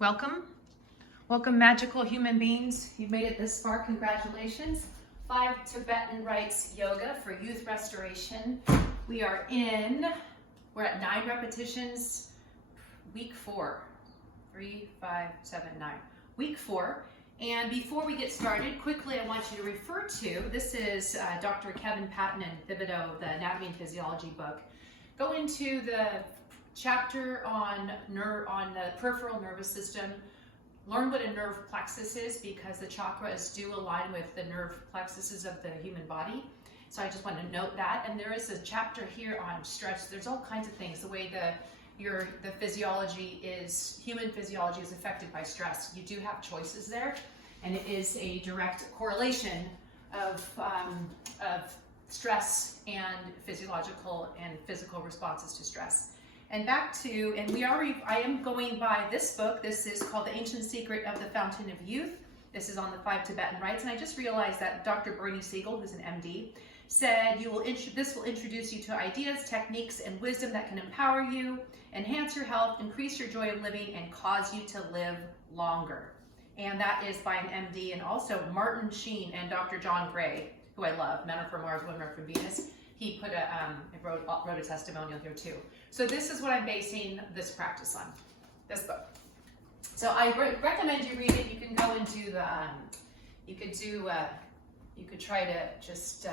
Welcome. Welcome, magical human beings. You've made it this far. Congratulations. 5 Tibetan Rites Yoga for Youth Restoration. We're at 9 repetitions, week 4. 3, 5, 7, 9. Week 4. And before we get started, quickly I want you to refer to, this is Dr. Kevin Patton and Thibodeau, the Anatomy and Physiology book. Go into the chapter on the peripheral nervous system. Learn what a nerve plexus is, because the chakras do align with the nerve plexuses of the human body. So I just want to note that. And there is a chapter here on stretch. There's all kinds of things. The way the physiology is, human physiology is affected by stress. You do have choices there, and it is a direct correlation of stress and physiological and physical responses to stress. And back to, I am going by this book. This is called The Ancient Secret of the Fountain of Youth. This is on the 5 Tibetan Rites. And I just realized that Dr. Bernie Siegel, who's an MD, said this will introduce you to ideas, techniques, and wisdom that can empower you, enhance your health, increase your joy of living, and cause you to live longer. And that is by an MD, and also Martin Sheen and Dr. John Gray, who I love, Men Are From Mars, Women Are From Venus. He put wrote a testimonial here too. So this is what I'm basing this practice on, this book. So I recommend you read it. You can go into the, you could try to just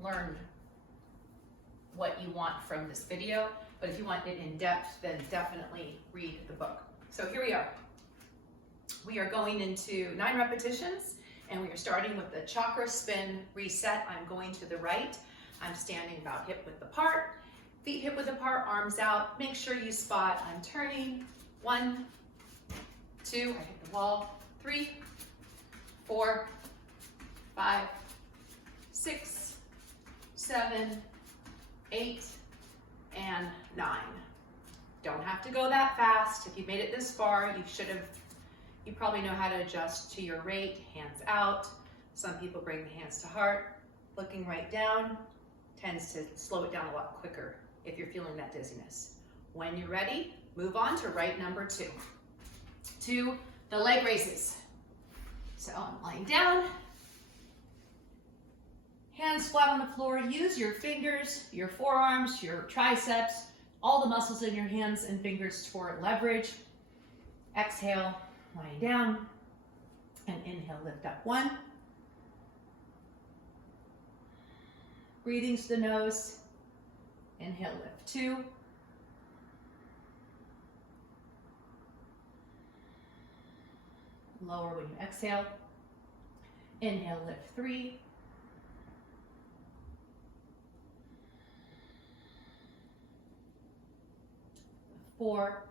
learn what you want from this video. But if you want it in depth, then definitely read the book. So here we are. We are going into 9 repetitions, and we are starting with the Chakra Spin reset. I'm going to the right. I'm standing about hip width apart, feet hip width apart, arms out. Make sure you spot. I'm turning. 1, 2, I hit the wall. 3, 4, 5, 6, 7, 8, and 9. Don't have to go that fast. If you made it this far, you probably know how to adjust to your rate. Hands out. Some people bring the hands to heart. Looking right down tends to slow it down a lot quicker if you're feeling that dizziness. When you're ready, move on to rite number 2. To the leg raises. So I'm lying down, hands flat on the floor. Use your fingers, your forearms, your triceps, all the muscles in your hands and fingers for leverage. Exhale, lying down, and inhale, lift up. 1. Breathing to the nose. Inhale, lift. 2. Lower when you exhale. Inhale, lift. 3. 4.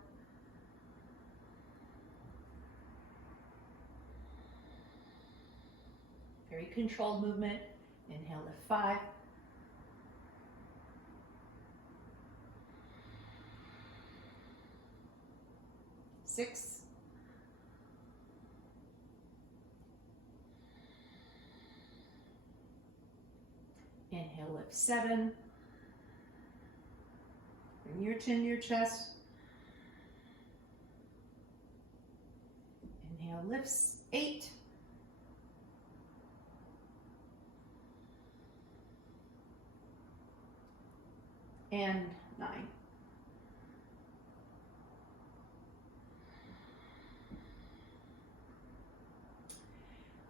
'Very controlled movement. Inhale, lift. 5. 6. 7. Bring your chin to your chest. Inhale, lifts. 8. And 9.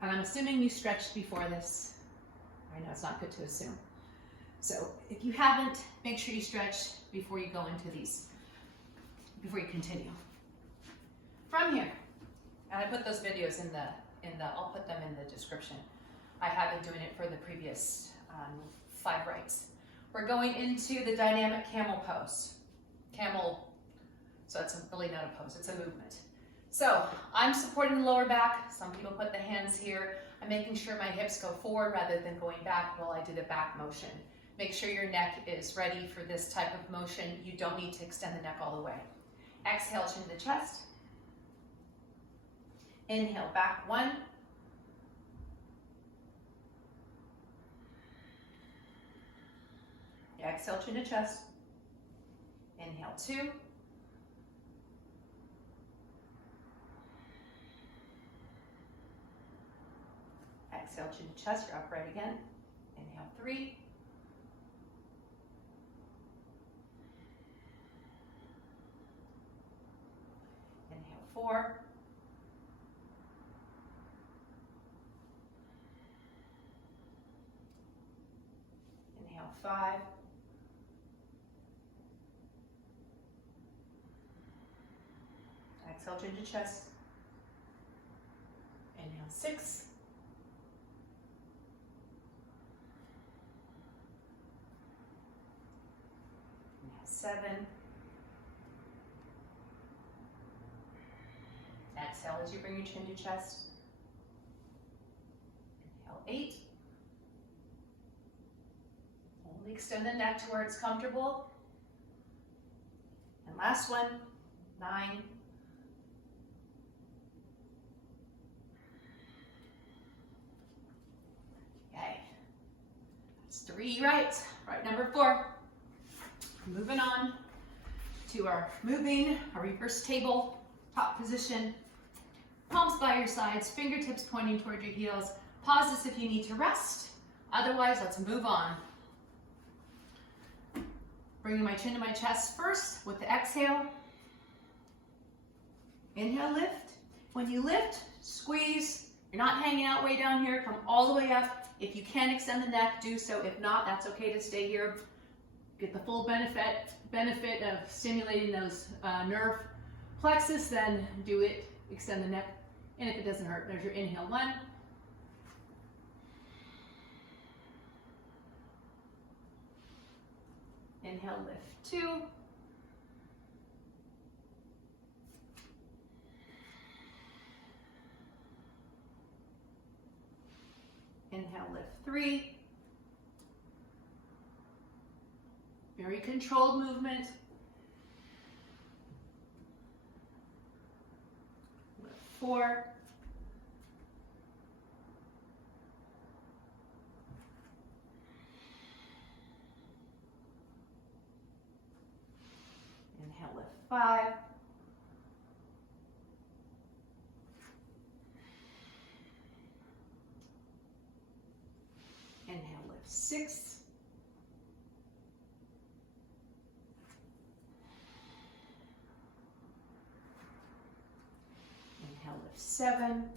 I'm assuming you stretched before this. I know it's not good to assume. So if you haven't, make sure you stretch before you go into these, before you continue. From here, and I put those videos I'll put them in the description. I have been doing it for the previous 5 rites. We're going into the dynamic camel pose. Camel, so it's really not a pose, it's a movement. So I'm supporting the lower back. Some people put the hands here. I'm making sure my hips go forward rather than going back while I do the back motion. Make sure your neck is ready for this type of motion. You don't need to extend the neck all the way. Exhale, chin to the chest. Inhale, back. 1. Exhale, chin to chest. Inhale, 2. Exhale, chin to chest, you're upright again. Inhale, 3. Inhale, 4. Inhale, 5. Exhale, chin to chest. Inhale, 6. Inhale, 7. Exhale as you bring your chin to chest. Inhale, 8. Only extend the neck to where it's comfortable. And last one, 9. Okay, that's 3 rights. Right number 4. Moving on to our reverse table, top position. Palms by your sides, fingertips pointing toward your heels. Pause this if you need to rest. Otherwise, let's move on. Bringing my chin to my chest first with the exhale. Inhale, lift. When you lift, squeeze. You're not hanging out way down here. Come all the way up. If you can extend the neck, do so. If not, that's okay to stay here. Get the full benefit of stimulating those nerve plexus, then do it. Extend the neck. And if it doesn't hurt, there's your inhale 1. Inhale, lift 2. Inhale, lift 3. Very controlled movement. Lift 4. Inhale, lift 5. Inhale, lift 6. Inhale, lift 7.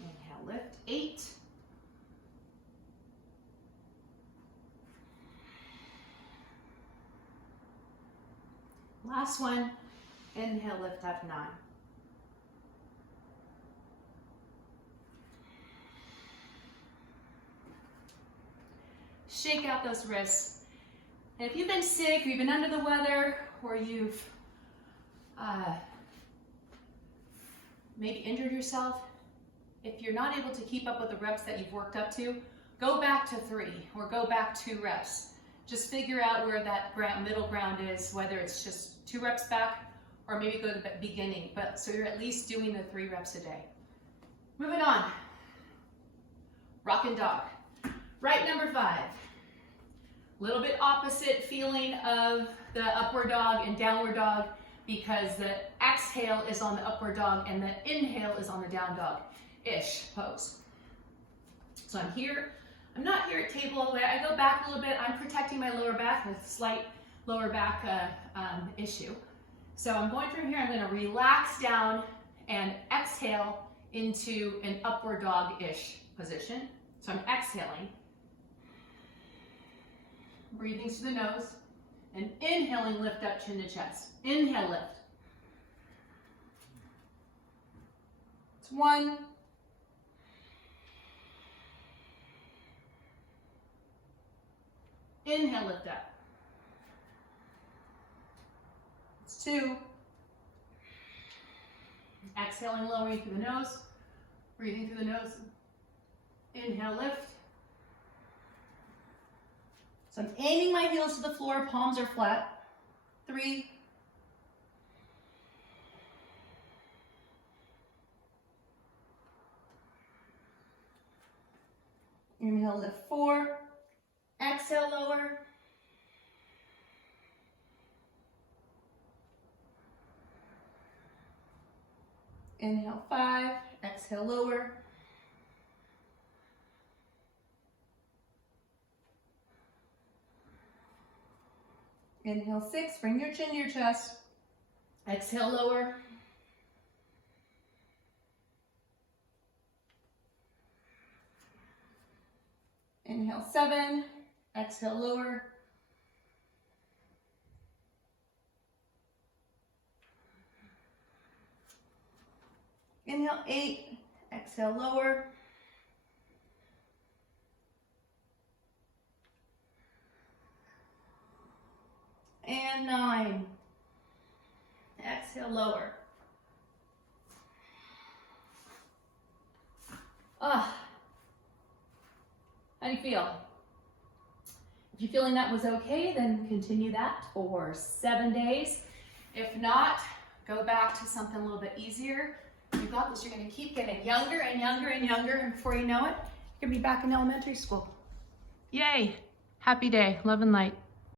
Inhale, lift 8. Last one. Inhale, lift up 9. Shake out those wrists. And if you've been sick, or you've been under the weather, or you've maybe injured yourself, if you're not able to keep up with the reps that you've worked up to, go back to 3 or go back 2 reps. Just figure out where that middle ground is, whether it's just 2 reps back or maybe go to the beginning, but so you're at least doing the 3 reps a day. Moving on, rockin' dog. Right number 5, a little bit opposite feeling of the upward dog and downward dog because the exhale is on the upward dog and the inhale is on the down dog-ish pose. So I'm here, I'm not here at table all the way, I go back a little bit, I'm protecting my lower back, a slight lower back issue. So I'm going from here, I'm going to relax down and exhale into an upward dog-ish position. So I'm exhaling, breathing through the nose, and inhaling, lift up chin to chest. Inhale, lift. It's 1. Inhale, lift up. It's 2. Exhaling, lowering through the nose, breathing through the nose. Inhale, lift. So I'm aiming my heels to the floor, palms are flat. 3. Inhale, lift 4. Exhale, lower. Inhale 5, exhale lower. Inhale 6, bring your chin to your chest. Exhale lower. Inhale 7, exhale lower. Inhale 8, exhale lower. And 9, exhale lower. How do you feel? If you're feeling that was okay, then continue that for 7 days. If not, go back to something a little bit easier. You got this. You're going to keep getting younger and younger and younger, and before you know it, you're going to be back in elementary school. Yay! Happy day. Love and light.